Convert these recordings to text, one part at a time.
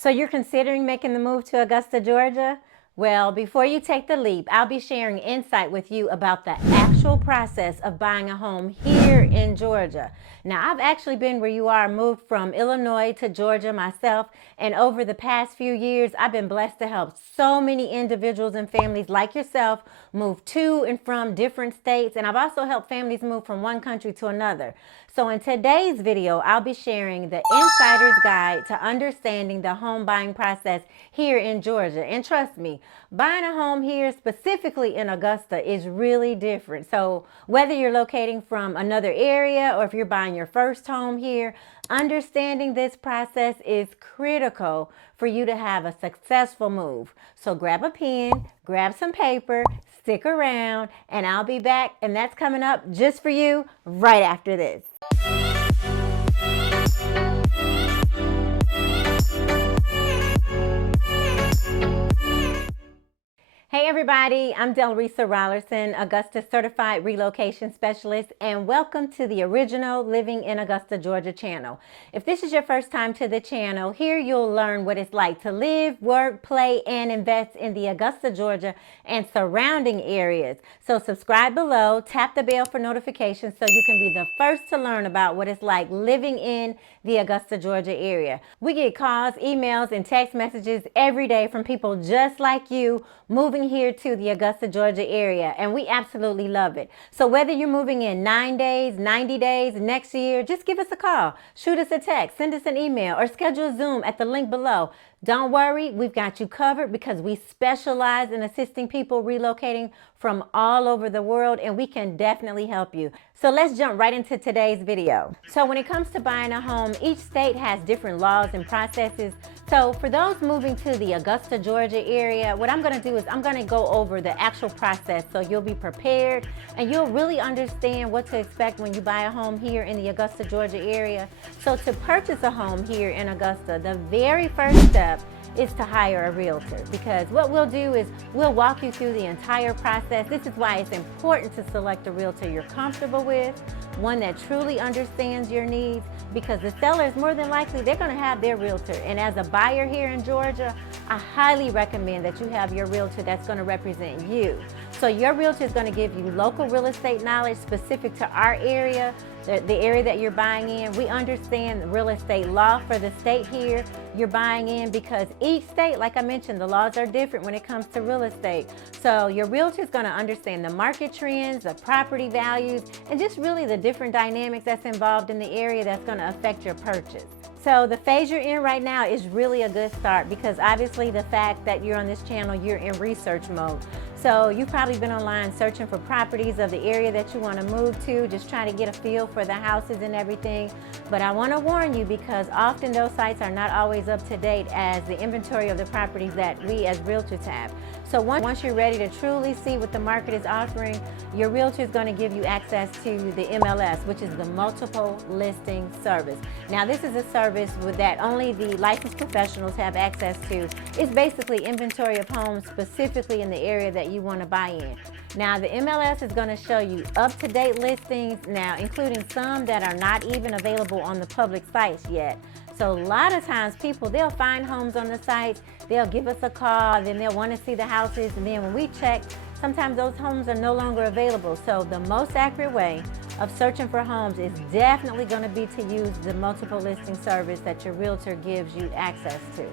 So you're considering making the move to Augusta, Georgia? Well, before you take the leap, I'll be sharing insight with you about the actual process of buying a home here in Georgia. Now, I've actually been where you are, moved from Illinois to Georgia myself, and over the past few years, I've been blessed to help so many individuals and families like yourself move to and from different states, and I've also helped families move from one country to another. So in today's video, I'll be sharing the insider's guide to understanding the home buying process here in Georgia. And trust me, buying a home here, specifically in Augusta, is really different. So whether you're locating from another area or if you're buying your first home here, understanding this process is critical for you to have a successful move. So grab a pen, grab some paper, stick around, and I'll be back, and that's coming up just for you right after this. Hey everybody, I'm Delrisa Rollerson, Augusta Certified Relocation Specialist, and welcome to the original Living in Augusta, Georgia channel. If this is your first time to the channel, here you'll learn what it's like to live, work, play, and invest in the Augusta, Georgia and surrounding areas. So subscribe below, tap the bell for notifications so you can be the first to learn about what it's like living in the Augusta, Georgia area. We get calls, emails, and text messages every day from people just like you moving here to the Augusta, Georgia area, and we absolutely love it. So whether you're moving in 9 days, 90 days, next year, just give us a call, shoot us a text, send us an email, or schedule a Zoom at the link below. Don't worry, we've got you covered because we specialize in assisting people relocating from all over the world, and we can definitely help you. So let's jump right into today's video. So when it comes to buying a home, each state has different laws and processes. So for those moving to the Augusta, Georgia area, what I'm going to do is I'm going to go over the actual process so you'll be prepared and you'll really understand what to expect when you buy a home here in the Augusta, Georgia area. So to purchase a home here in Augusta, the very first step is to hire a realtor, because what we'll do is we'll walk you through the entire process. This is why it's important to select a realtor you're comfortable with, one that truly understands your needs, because the sellers, more than likely, they're going to have their realtor. And as a buyer here in Georgia, I highly recommend that you have your realtor that's going to represent you. So your realtor is going to give you local real estate knowledge specific to our area, the area that you're buying in. We understand the real estate law for the state here you're buying in, because each state, like I mentioned, the laws are different when it comes to real estate. So your realtor is going to understand the market trends, the property values, and just really the different dynamics that's involved in the area that's going to affect your purchase. So the phase you're in right now is really a good start, because obviously the fact that you're on this channel, you're in research mode. So you've probably been online searching for properties of the area that you want to move to, just trying to get a feel for the houses and everything. But I want to warn you, because often those sites are not always up to date as the inventory of the properties that we as realtors have. So once you're ready to truly see what the market is offering, your realtor is going to give you access to the MLS, which is the multiple listing service. Now this is a service that only the licensed professionals have access to. It's basically inventory of homes specifically in the area that you want to buy in. Now the MLS is going to show you up-to-date listings, now including some that are not even available on the public sites yet. So a lot of times people, they'll find homes on the sites, they'll give us a call, then they'll want to see the houses, and then when we check, sometimes those homes are no longer available. So the most accurate way of searching for homes is definitely going to be to use the multiple listing service that your realtor gives you access to.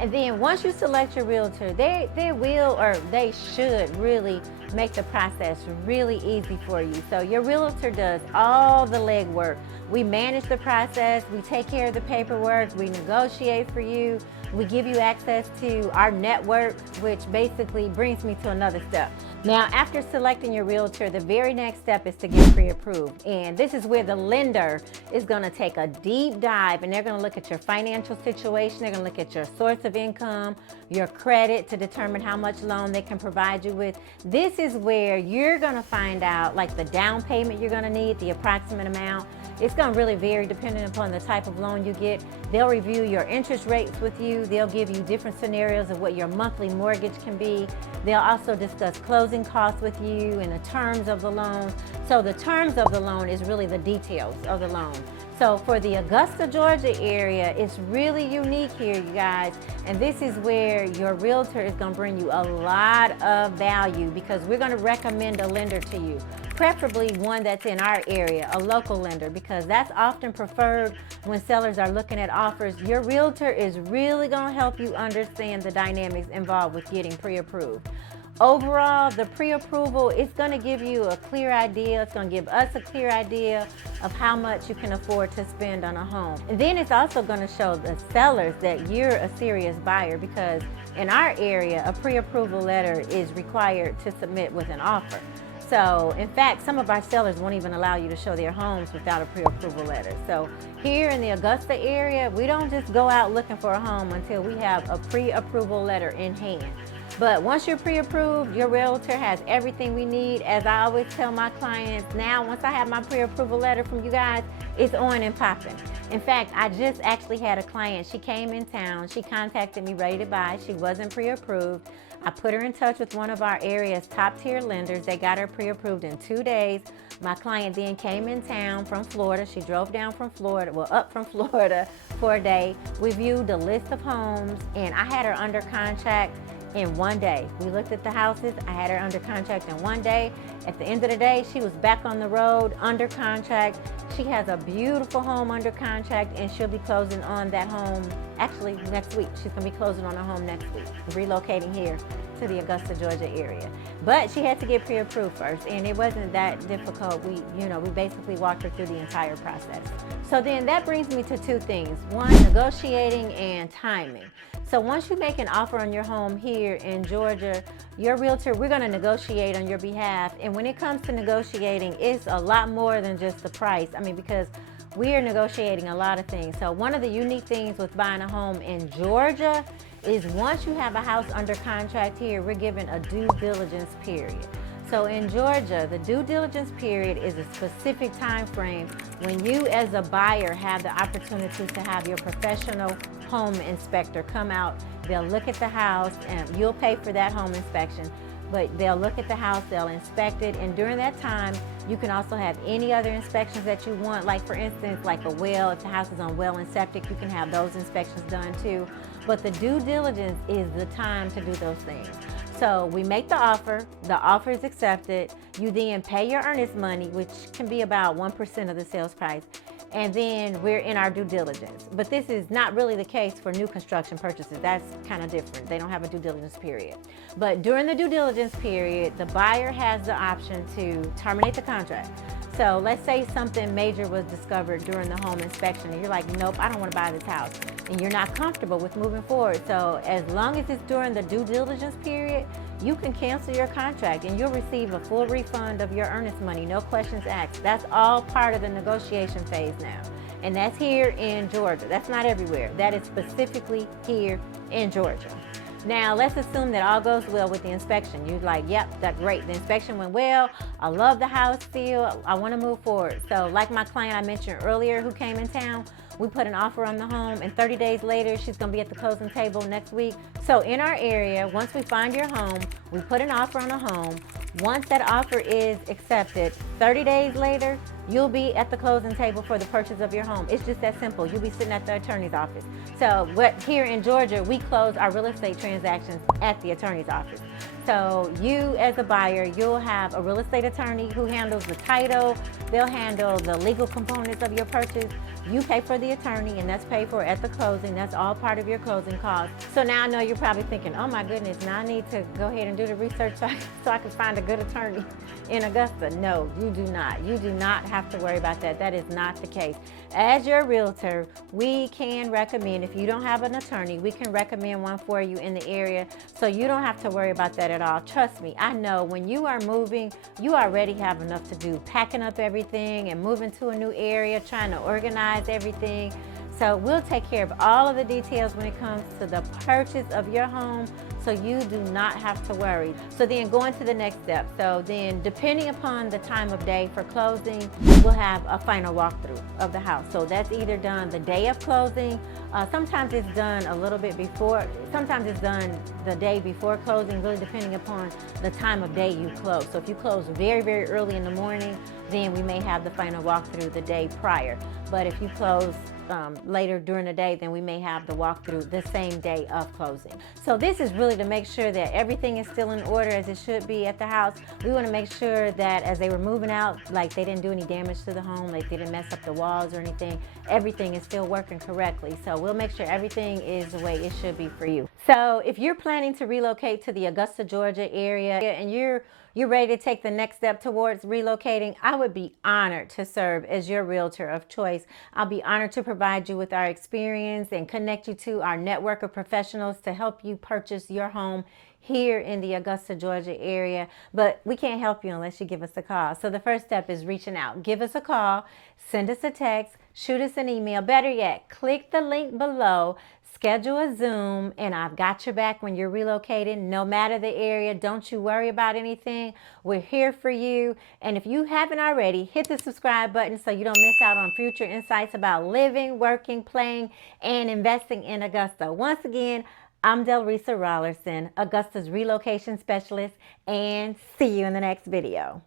And then once you select your realtor, they will, or they should really make the process really easy for you. So your realtor does all the legwork. We manage the process, we take care of the paperwork, we negotiate for you, we give you access to our network, which basically brings me to another step. Now, after selecting your realtor, the very next step is to get pre-approved. And this is where the lender is going to take a deep dive, and they're going to look at your financial situation. They're going to look at your source of income, your credit, to determine how much loan they can provide you with. This is where you're going to find out, like, the down payment you're going to need, the approximate amount. It's going to really vary depending upon the type of loan you get. They'll review your interest rates with you. They'll give you different scenarios of what your monthly mortgage can be. They'll also discuss closing costs with you and the terms of the loan. So the terms of the loan is really the details of the loan. So for the Augusta, Georgia area, it's really unique here, you guys. And this is where your realtor is going to bring you a lot of value, because we're going to recommend a lender to you, preferably one that's in our area, a local lender, because that's often preferred when sellers are looking at offers. Your realtor is really going to help you understand the dynamics involved with getting pre-approved. Overall, the pre-approval is going to give you a clear idea. It's going to give us a clear idea of how much you can afford to spend on a home. And then it's also going to show the sellers that you're a serious buyer, because in our area, a pre-approval letter is required to submit with an offer. So in fact, some of our sellers won't even allow you to show their homes without a pre-approval letter. So here in the Augusta area, we don't just go out looking for a home until we have a pre-approval letter in hand. But once you're pre-approved, your realtor has everything we need. As I always tell my clients, now once I have my pre-approval letter from you guys, it's on and popping. In fact, I just actually had a client. She came in town. She contacted me ready to buy. She wasn't pre-approved. I put her in touch with one of our area's top tier lenders. They got her pre-approved in 2 days. My client then came in town from Florida. She drove down from Florida, well, up from Florida for a day. We viewed the list of homes, and I had her under contract in 1 day. We looked at the houses. I had her under contract in 1 day. At the end of the day, she was back on the road under contract. She has a beautiful home under contract, and she'll be closing on that home actually next week. She's gonna be closing on her home next week, relocating here to the Augusta, Georgia area. But she had to get pre-approved first, and it wasn't that difficult. We basically walked her through the entire process. So then that brings me to 2 things. One, negotiating and timing. So once you make an offer on your home here in Georgia, your realtor, we're going to negotiate on your behalf. And when it comes to negotiating, it's a lot more than just the price. I mean, because we are negotiating a lot of things. So one of the unique things with buying a home in Georgia is once you have a house under contract here, we're given a due diligence period. So in Georgia, the due diligence period is a specific time frame when you as a buyer have the opportunity to have your professional home inspector come out. They'll look at the house, and you'll pay for that home inspection, but they'll look at the house, they'll inspect it, and during that time, you can also have any other inspections that you want. Like for instance, like a well, if the house is on well and septic, you can have those inspections done too. But the due diligence is the time to do those things. So we make the offer is accepted, you then pay your earnest money, which can be about 1% of the sales price, and then we're in our due diligence. But this is not really the case for new construction purchases. That's kind of different. They don't have a due diligence period. But during the due diligence period, the buyer has the option to terminate the contract. So let's say something major was discovered during the home inspection and you're like, nope, I don't want to buy this house. And you're not comfortable with moving forward. So as long as it's during the due diligence period, you can cancel your contract and you'll receive a full refund of your earnest money, no questions asked. That's all part of the negotiation phase now. And that's here in Georgia. That's not everywhere. That is specifically here in Georgia. Now, let's assume that all goes well with the inspection. You're like, yep, that's great. The inspection went well. I love the house still. I want to move forward. So like my client I mentioned earlier who came in town, we put an offer on the home, and 30 days later, she's going to be at the closing table next week. So in our area, once we find your home, we put an offer on a home. Once that offer is accepted, 30 days later, you'll be at the closing table for the purchase of your home. It's just that simple. You'll be sitting at the attorney's office. So here in Georgia, we close our real estate transactions at the attorney's office. So you as a buyer, you'll have a real estate attorney who handles the title. They'll handle the legal components of your purchase. You pay for the attorney, and that's paid for at the closing. That's all part of your closing costs. So now I know you're probably thinking, oh my goodness, now I need to go ahead and do the research so I can find a good attorney in Augusta. No, you do not. You do not have to worry about that. That is not the case. As your realtor, we can recommend, if you don't have an attorney, we can recommend one for you in the area, so you don't have to worry about that at all. Trust me, I know when you are moving, you already have enough to do, packing up everything and moving to a new area, trying to organize everything. So we'll take care of all of the details when it comes to the purchase of your home, so you do not have to worry. So then going to the next step. So then depending upon the time of day for closing, we'll have a final walkthrough of the house. So that's either done the day of closing. Sometimes it's done a little bit before. Sometimes it's done the day before closing, really depending upon the time of day you close. So if you close very, very early in the morning, then we may have the final walkthrough the day prior. But if you close later during the day, then we may have the walkthrough the same day of closing. So this is really to make sure that everything is still in order as it should be at the house. We want to make sure that as they were moving out, like they didn't do any damage to the home, like they didn't mess up the walls or anything. Everything is still working correctly. So we'll make sure everything is the way it should be for you. So if you're planning to relocate to the Augusta, Georgia area and you're ready to take the next step towards relocating, I would be honored to serve as your realtor of choice. I'll be honored to provide you with our experience and connect you to our network of professionals to help you purchase your home here in the Augusta, Georgia area. But we can't help you unless you give us a call. So the first step is reaching out. Give us a call, send us a text, shoot us an email. Better yet, click the link below, schedule a Zoom, and I've got your back when you're relocating. No matter the area, don't you worry about anything. We're here for you. And if you haven't already, hit the subscribe button so you don't miss out on future insights about living, working, playing, and investing in Augusta. Once again, I'm Delrisa Rollerson, Augusta's relocation specialist, and see you in the next video.